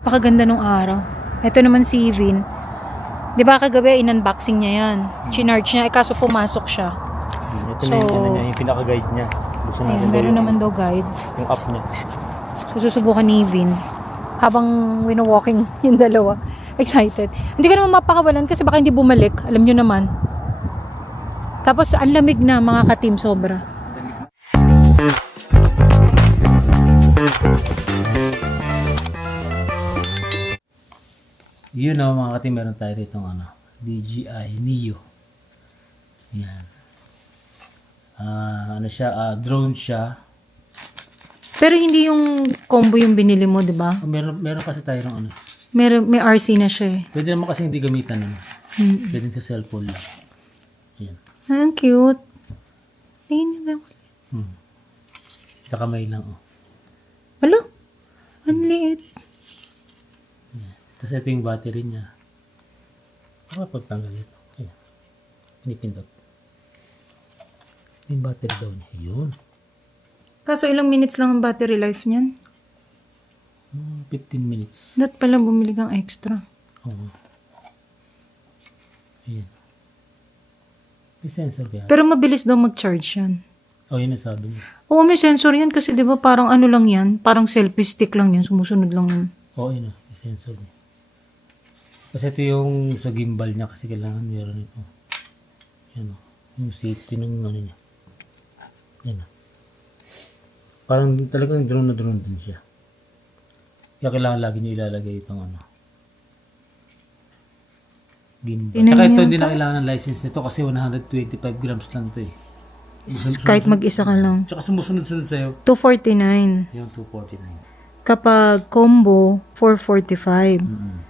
Pakaganda nung araw. Ito naman si Vin. Di ba kagabi in-unboxing niya yan. Chinarge niya, eh kaso pumasok siya. Ito So- na yung, ano niya, yung pinaka-guide niya. Gusto daw meron naman daw guide. yung app niya. So susubukan ni Vin. Habang wino-walking yung dalawa. Excited. Hindi ka naman mapakawalan kasi baka hindi bumalik. Alam nyo naman. Tapos ang lamig na mga katim sobra. Yun na mga katim, meron tayo rito ano, DJI Neo. Yan. Ah, ano siya, ah, drone siya. Pero hindi yung combo yung binili mo, di ba? Oh, meron, meron kasi tayo ng ano. May, may RC na siya eh. Pwede naman kasi hindi gamitan ano. Hmm. Pwede sa cellphone lang. Yan. Ah, Ang cute. Tingin niyo ba? Hmm. Sa kamay lang oh. Wala. Ang liit. Tapos ito yung battery niya. Ako pagtanggal ito. Ayan. Pinipindot. Yung battery daw niya. Yun. Kaso ilang minutes lang ang battery life niyan. Hmm, 15 minutes. Dapat pala bumili kang extra. Oo. Ayan. May sensor kaya. Pero mabilis daw mag-charge yan. Oh, yun ang sabi niya. Oo, may sensor yan kasi di ba parang ano lang yan, parang selfie stick lang yan, sumusunod lang yan. Oo, yun ah. May sensor niya. Kasi ito yung sa gimbal niya kasi kailangan meron ito. Yan o. Yung safety ng ano niya. Yan o. Parang talagang drone na drone din siya. Kaya kailangan lagi niyo ilalagay itong ano. Gimbal. Tingnan Tsaka ito hindi na kailangan ng license nito kasi 125 grams lang ito eh. Kahit mag-isa ka lang. Tsaka sumusunod-sunod sa'yo. 249. Yung 249. Kapag combo, 445. Mm-mm.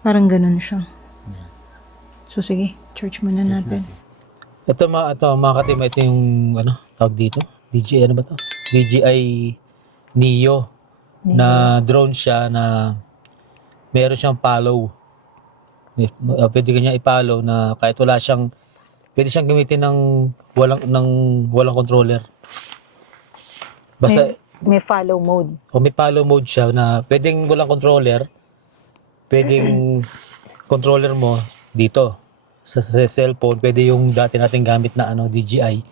Parang ganun siya. So sige, charge muna natin. Ito mga ito mga katima ito yung ano tawag dito. DJI ano ba to? DJI Neo na drone siya na meron siyang follow. Uh, pwede kanya i-follow na kahit wala siyang pwede siyang gamitin ng walang ng walang controller. Basta May, may follow mode. o may follow mode siya na pwedeng walang controller, pwedeng controller mo dito sa, sa cellphone, pwede yung dati nating gamit na ano DJI.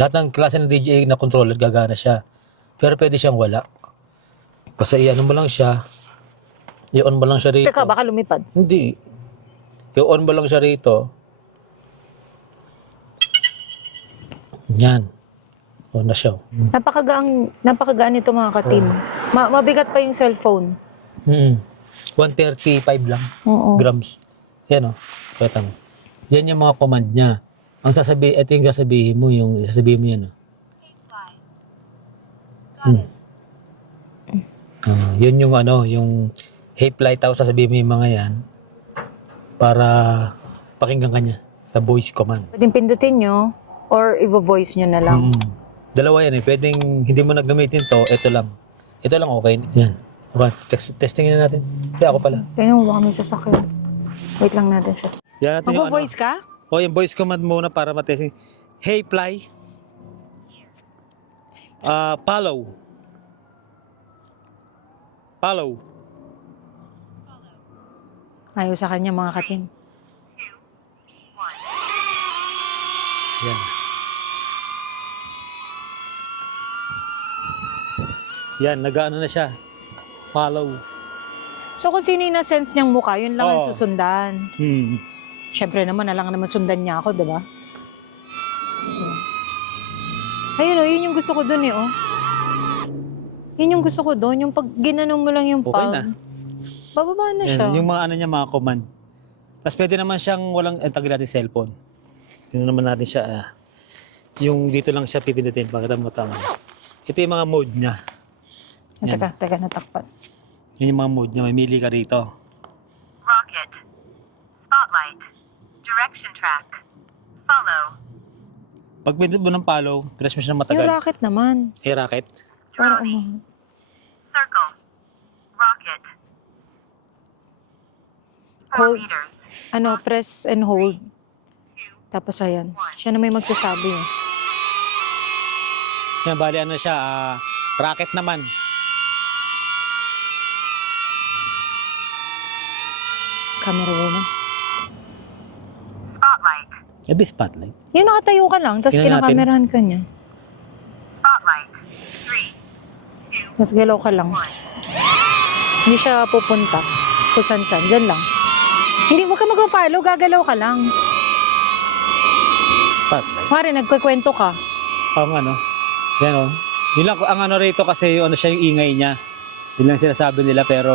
Lahat ng klase ng DJI na controller gagana siya. Pero pwede siyang wala. Basta i-ano mo lang siya. I-on mo lang siya rito. Teka, baka lumipad. Hindi. I-on mo lang siya rito. Yan. On na siya. Napakagaan, napakagaan ito mga katim. Ma- mabigat pa yung cellphone. Mm. 135 lang. Oo. grams. Yan o. Kaya mo. Yan yung mga command niya. Ang sasabi, ito yung sasabihin mo, yung sasabihin mo yan o. Hmm. Ah, yun yung ano, yung hey flight tapos sasabihin mo yung mga yan para pakinggan ka niya sa voice command. Pwedeng pindutin nyo or i-voice nyo na lang. Mm. Dalawa yan eh. Pwedeng hindi mo naggamitin to, ito lang. Ito lang okay. Yan. Okay, test, testingin na natin. Hindi ako pala. Tingnan mo baka may sasakyan. Wait lang natin siya. Yan natin yung ano. Mag-voice ka? O, yung voice command muna para matesting. Hey, fly. Ah, follow. Follow. Ayaw sa kanya mga katim. Yan. Yan, nag-ano na siya. Follow. So kung sino yung na-sense niyang mukha, yun lang ang Oo. susundan. Hmm. Siyempre naman, alangan naman sundan niya ako, di ba? Ayun o, yun yung gusto ko dun eh, oh. Yun yung gusto ko dun, yung pag ginanong mo lang yung Okay palm. na. Bababa na Yan, siya. yung mga ano niya, mga command. Tapos pwede naman siyang walang, eh, tagil natin cellphone. Tingnan naman natin siya. ah. yung dito lang siya pipindutin. Pakita mo tama. Ito yung mga mode niya. Yan. Teka, teka, natakpan. Yun yung mga mode niya. May mili ka rito. Rocket. Spotlight. Direction track. Follow. Pag pindot mo ng follow, press mo siya ng Yung matagal. rocket naman. Eh, rocket. Drone. ano. Circle. Rocket. Hold. 4 meters. Ano, press and hold. 2. Tapos ayan. Siya na may magsasabi eh. Yan, bali ano siya, ah, rocket naman. Camera woman. Spotlight. Ebe, spotlight. Yung nakatayo ka lang, tapos Tingnan natin. kinakamerahan ka niya. Spotlight. Three, two, Tapos galaw ka lang. one. Hindi siya pupunta kung saan saan. Diyan lang. Hindi, huwag ka mag-follow. Gagalaw ka lang. Spotlight. Mari, nagkikwento ka. Ang ano, yan o. Yun lang, ang ano rito kasi yung ano siya yung ingay niya. Yun lang sinasabi nila pero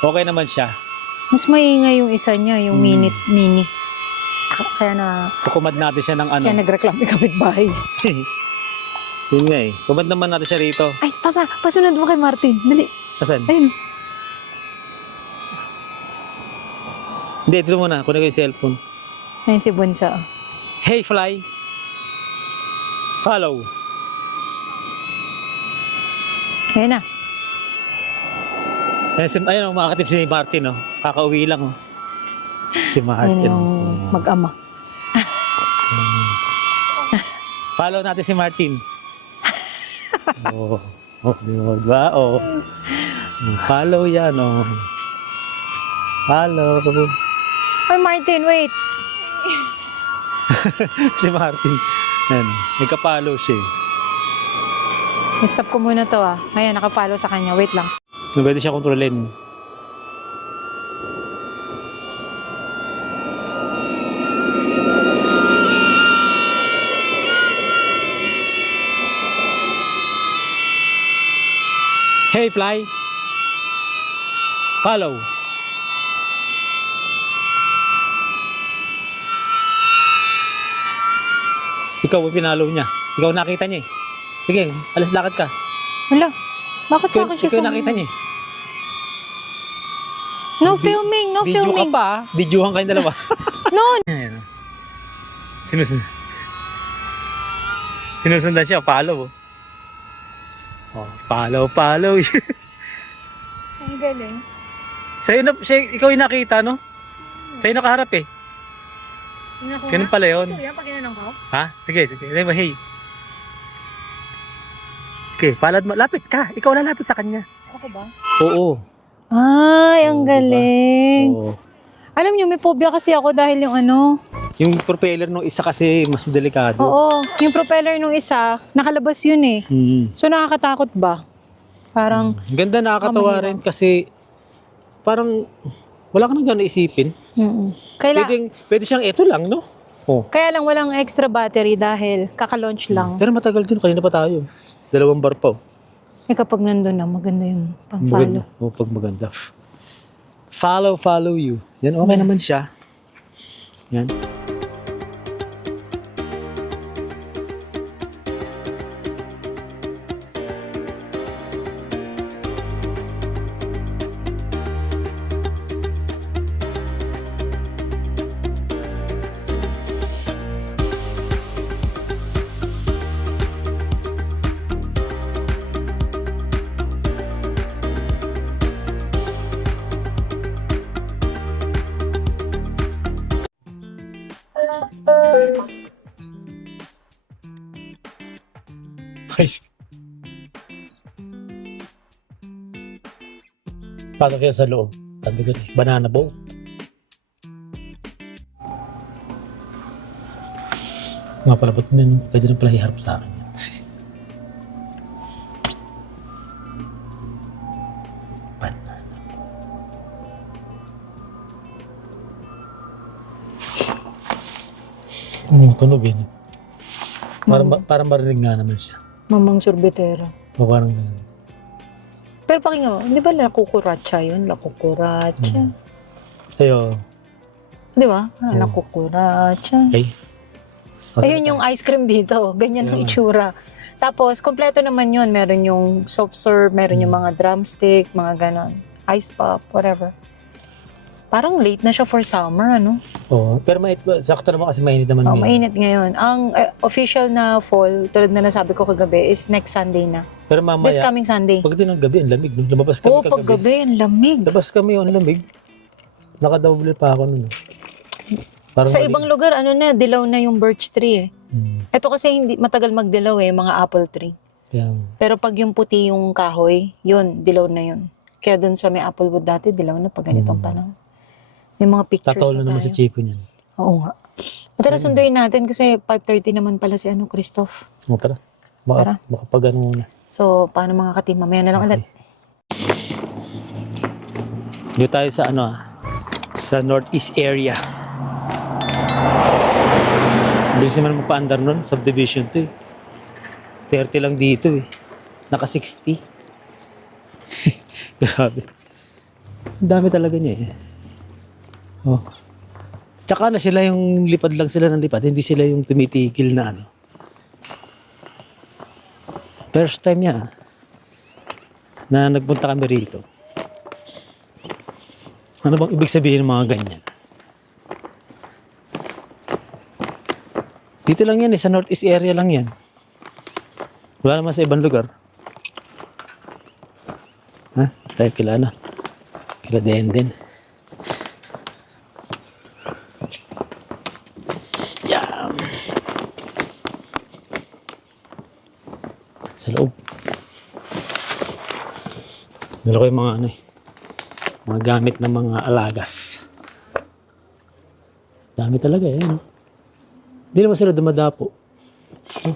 okay naman siya. Mas maingay yung isa niya, yung Hmm. minute mini. Kaya na, Kukumad natin siya ng ano. kaya nagreklamo yung kapitbahay. Yun nga eh. Kumad naman natin siya rito. Ay, papa, pasunod mo kay Martin. Dali. Saan? Ayun. Hindi, ito muna. Kunin ko yung cellphone. Ayun si Bunsa. oh. Hey, fly! Follow! Ayun na. Ayun, si, ayun oh, makakatip si Martin, oh. Kakauwi lang, oh. Si Ayun Martin. yung oh. mag-ama. Follow natin si Martin. oh, oh, di ba? Diba? Oh. Follow yan, oh. Follow. Ay, Martin, wait. si Martin. May kapalo siya. eh. Stop ko muna to ah. Ngayon, nakafollow sa kanya. Wait lang. Pwede siya kontrolin. Hey, fly. Follow. Ikaw, pinalo niya. Ikaw nakita niya eh. Sige, alas lakad ka. Wala. Bakit sa akin siya ikaw nakita niya eh. No filming, no Video ka filming. pa ah. Videohan kayong dalawa. No. Ayan. Sinusundan. Siya, follow. Oh, follow, follow. Ang galing. Sa'yo na, siya, ikaw yung nakita, no? Sa'yo nakaharap eh. Ganun pala yun. Yan, pag ko. Ha? Sige, sige. Sige, hey. Okay, palad mo. Lapit ka. Ikaw lalapit sa kanya. Ako ba? Oo. Ay, ang Oo, diba? galing. Oo. Alam niyo, may phobia kasi ako dahil yung ano. Yung propeller nung isa kasi mas delikado. Oo, yung propeller nung isa, nakalabas yun eh. Hmm. So nakakatakot ba? Parang, Ang Ganda nakakatawa rin kasi parang wala ka nang isipin. mm Kaila, Pwedeng, pwede siyang ito lang, no? Oh. kaya lang walang extra battery dahil kaka-launch lang. Pero matagal din, kanina pa tayo. Dalawang bar pa. oh. Eh kapag nandun na, maganda yung pang-follow. Maganda. Pag maganda. Follow, follow you. Yan, okay naman siya. Yan. Pasok yan sa loob. Sabi ko, eh, banana boat. Nga pala, ba't nun, pwede rin pala iharap sa akin. Banana. Tumutunog yun. Parang, Mam- parang marinig nga naman siya. Mamang sorbetero. O parang ganun. Pero pakinggan mo, di ba lakukuratsa yun? Lakukuratsa. Mm. Ayo. Di ba? Ah, Oo. Lakukuratsa. Ay. Ayun yung ice cream dito. Ganyan ang Yeah. itsura. Tapos, kompleto naman yun. Meron yung soft serve, meron yung Mm. mga drumstick, mga ganon. Ice pop, whatever. Parang late na siya for summer, ano? Oo. Pero may, sakto naman kasi mainit naman Oh, ngayon. mainit ngayon. Ang eh, official na fall, tulad na nasabi ko kagabi, is next Sunday na. Pero This mamaya, coming Sunday. pagdating ng gabi, ang lamig. no? Lumabas kami Oo, kagabi. pag gabi, ang lamig. Labas kami, ang lamig. Nakadouble pa ako nun. Parang Sa ibang lugar, ano na, dilaw na yung birch tree eh. Hmm. Ito kasi hindi matagal magdilaw eh, mga apple tree. Kaya, Pero pag yung puti yung kahoy, yun, dilaw na yun. Kaya dun sa may Applewood dati, dilaw na pag ganitong Mm. panahon. May mga pictures Tataw na na naman si tayo. Chico niyan. Oo nga. O tara, sunduin natin kasi 5.30 naman pala si ano, Christoph. O tara. Baka, Tara. baka pag ano muna. So, paano mga katim? Mamaya na lang ulit. Dito tayo sa ano ah, sa northeast area. Bilis naman mo pa-andar nun, subdivision to eh. 30 lang dito eh. Naka 60. Grabe. Ang dami talaga niya eh. Oh. Tsaka na sila yung lipad lang sila ng lipad, hindi sila yung tumitigil na ano. First time niya ah, na nagpunta kami rito. Ano bang ibig sabihin ng mga ganyan? Dito lang yan eh, sa northeast area lang yan. Wala naman sa ibang lugar. Ha? Tayo kila ano? Kila Denden. Yan. Sa loob. Dala ko yung mga ano eh mga gamit ng mga alagas. Dami talaga eh. No? Hindi naman sila dumadapo. Oh.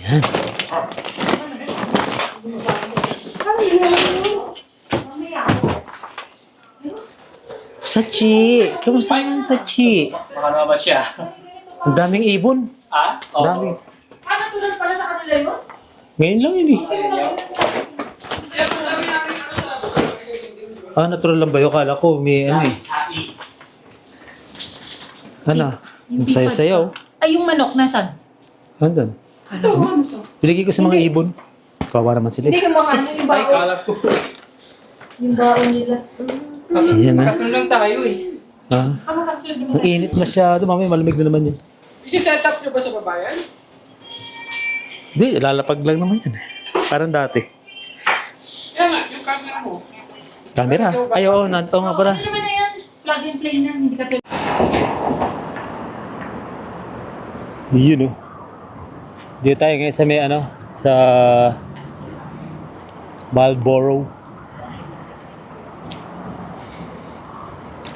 Ayan. Sachi! Kamusta naman, Sachi? Baka ba siya? Ang daming ibon. Ah? Ang dami. Ano tulad pala sa kanila yun? Ngayon lang yun eh. Ah, natural lang ba yun? Kala ko may ano eh. Ano? Yung sayo-sayaw. Ay, yung manok, nasan? Andun. Ano? Ano to? Binigay ko sa mga ibon. Kawawa naman sila. Hindi eh. yung mga ano, yung Ay, baon. kala ko. Yung baon nila. Ayan na. Kasunod lang tayo eh. Ah, mo. ang init masyado. Mamaya malamig na naman yun. Isi-set up nyo ba sa babayan? Hindi, lalapag lang naman yan. eh. Parang dati. Yan nga, yung camera mo. Camera. Ay, oo, nanto nga pala. Ano naman na yan? Plug and play na. Hindi ka tulad. Yun oh. Dito tayo ngayon sa may ano, sa Marlboro.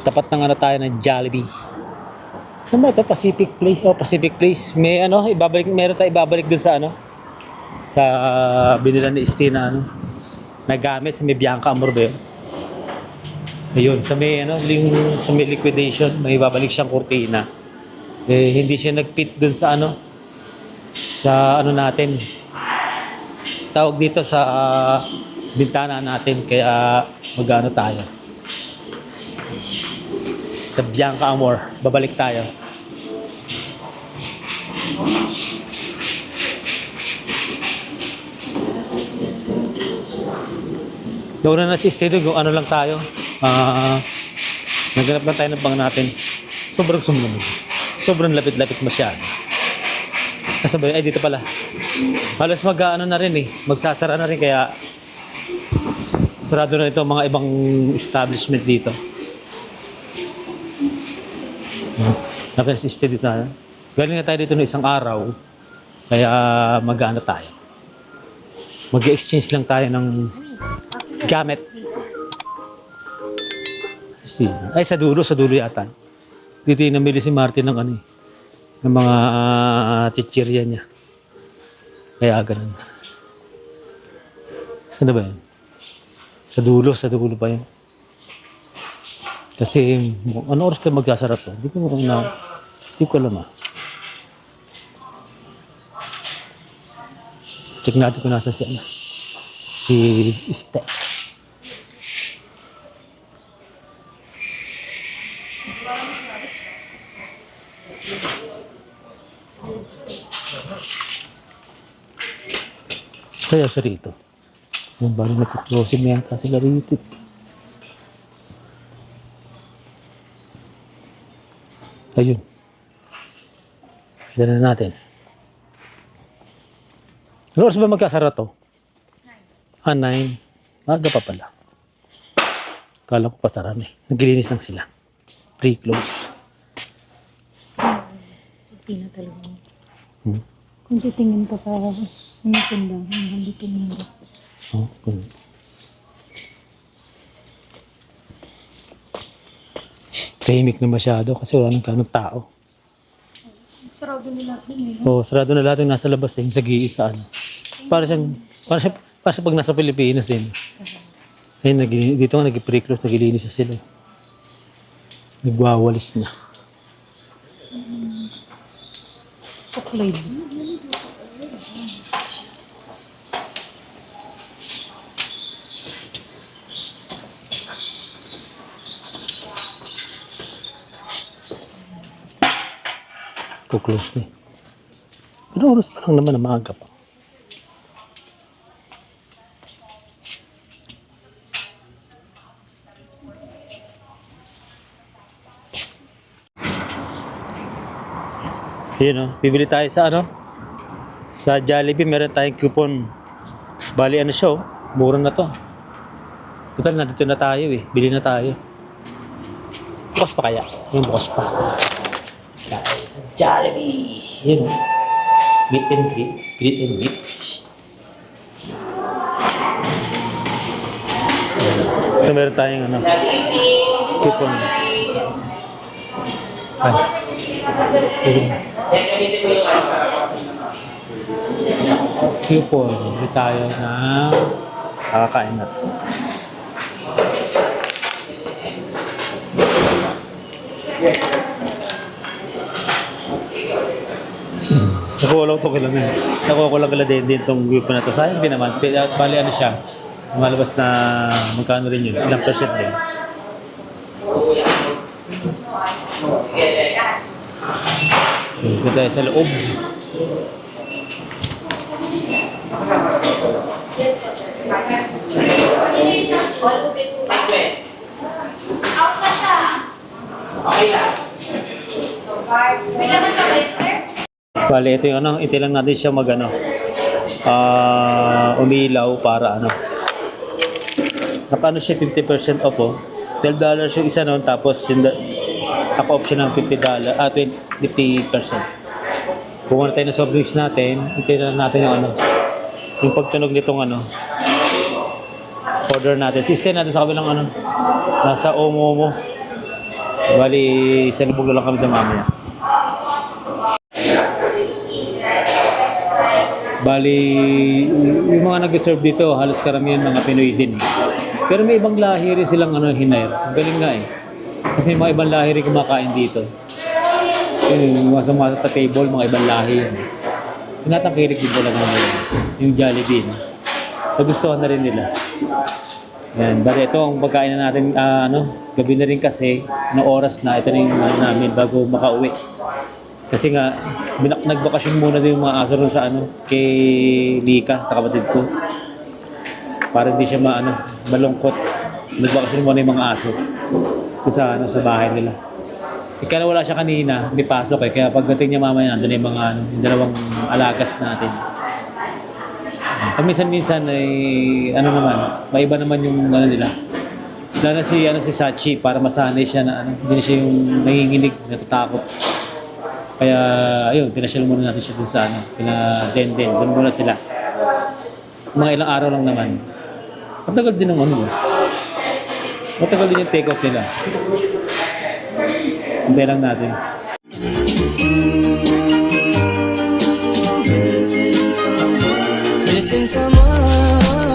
Tapat ng ano tayo ng Jollibee. Saan ba ito? Pacific Place? Oh, Pacific Place. May ano, ibabalik, meron tayo ibabalik dun sa ano, sa binila ni Este na ano, na gamit sa may Bianca Amorbe. Ayun, sa may ano, ling, sa may liquidation, may ibabalik siyang kurtina. Eh hindi siya nagpit dun sa ano sa ano natin. Tawag dito sa ah, bintana natin kaya magano tayo. Sa Bianca Amor babalik tayo Nauna na si Stedo ano lang tayo ah naghanap lang tayo ng pang natin sobrang sumlumog sobrang lapit-lapit masyado. Kasabay, ay dito pala. Halos mag ano na rin eh, magsasara na rin kaya sarado na ito mga ibang establishment dito. Napes dito na. Galing na tayo dito no isang araw. Kaya mag-ano tayo. Mag-exchange lang tayo ng gamit. Steve. Ay, sa dulo, sa dulo yata. Dito yung namili si Martin ng ano eh, ng mga uh, niya. Kaya ganun. Saan na ba yan? Sa dulo, sa dulo pa yan. Kasi, ano oras kayo magsasara to? Hindi ko na, hindi ko alam ah. Check natin kung nasa si ano. Si Steph. Kaya siya rito. Yung bali nagka-closing na yata sila rito. Ayun. Kailan na natin. Ano oras ba magkasara to? Ah, nine. Maga pa pala. Kala ko pasara na eh. Naglilinis lang sila. Pre-close. Hindi na talaga. Hmm? Kung titingin ka sa 힘든다. 힘이 뜨는데. 어, 그래. Tahimik na masyado kasi wala nang kanong tao. Sarado na lahat yun. Eh. Oo, oh, sarado na lahat yung nasa labas eh, sa gii sa ano. Para siyang, para siya, para siya pag nasa Pilipinas eh. Ayun, nag, dito nga nag-precross, nagilinis na sila. Eh. Nagwawalis na. Mm. Okay. Kuklose na eh. Pero oras pa lang naman na maaga pa. Yun o, bibili tayo sa ano? Sa Jollibee meron tayong coupon. Bali ano siya oh, mura na to. Total, nandito na tayo eh. Bili na tayo. Bukas pa kaya? Yung bukas pa Jollibee. Yun. Meet and greet. Greet and greet. Ito meron tayong ano. Coupon. Ay. Coupon. Bili tayo na kakakain natin. Nakuha lang ito kila na. Nakuha ko lang kila din din itong grupo na ito. Sayang din naman. Bali ano siya. Malabas na magkano rin yun. Ilang percent din. Dito tayo sa loob. Bali, ito yung ano, ito lang natin siya mag ano, ah, umilaw para ano. Nakano siya 50% off oh. $12 yung isa noon tapos yung da- naka-option ng $50, ah, 20, 50%. Kung ano tayo ng soft drinks natin, hintayin lang natin yung ano, yung pagtunog nitong ano, order natin. Sistay natin sa kabilang ano, nasa Omo mo. Bali, sa lubog na lang kami na mamaya. Bali, yung mga nag-serve dito, halos karamihan mga Pinoy din. Pero may ibang lahi rin silang ano, hinair. Galing nga eh. Kasi may mga ibang lahi rin kumakain dito. Yung mga sumasa sa table, mga ibang lahi yan. Tinatangkilik din talaga ngayon. Yung Jollibee. No? Nagustuhan na rin nila. Yan, bali ito ang pagkain na natin, ah, ano, gabi na rin kasi, na oras na, ito na yung ano namin bago makauwi. Kasi nga, binak- nagbakasyon muna din yung mga aso rin sa ano, kay Lika, sa kapatid ko. Para hindi siya maano, malungkot. Nagbakasyon muna yung mga aso. Doon sa, ano, sa bahay nila. Ika na wala siya kanina, hindi pasok eh. Kaya pagdating niya mamaya, nandun yung mga ano, yung dalawang alagas natin. Paminsan-minsan ay ano naman, maiba naman yung ano nila. Lalo na si ano si Sachi para masanay siya na ano, hindi siya yung nanginginig, natatakot. Kaya ayun, pinasyal muna natin siya dun sa ano, pina Denden, dun muna sila. Mga ilang araw lang naman. Matagal din ng ano. eh. Matagal din yung take off nila. Hintay lang natin. Missing someone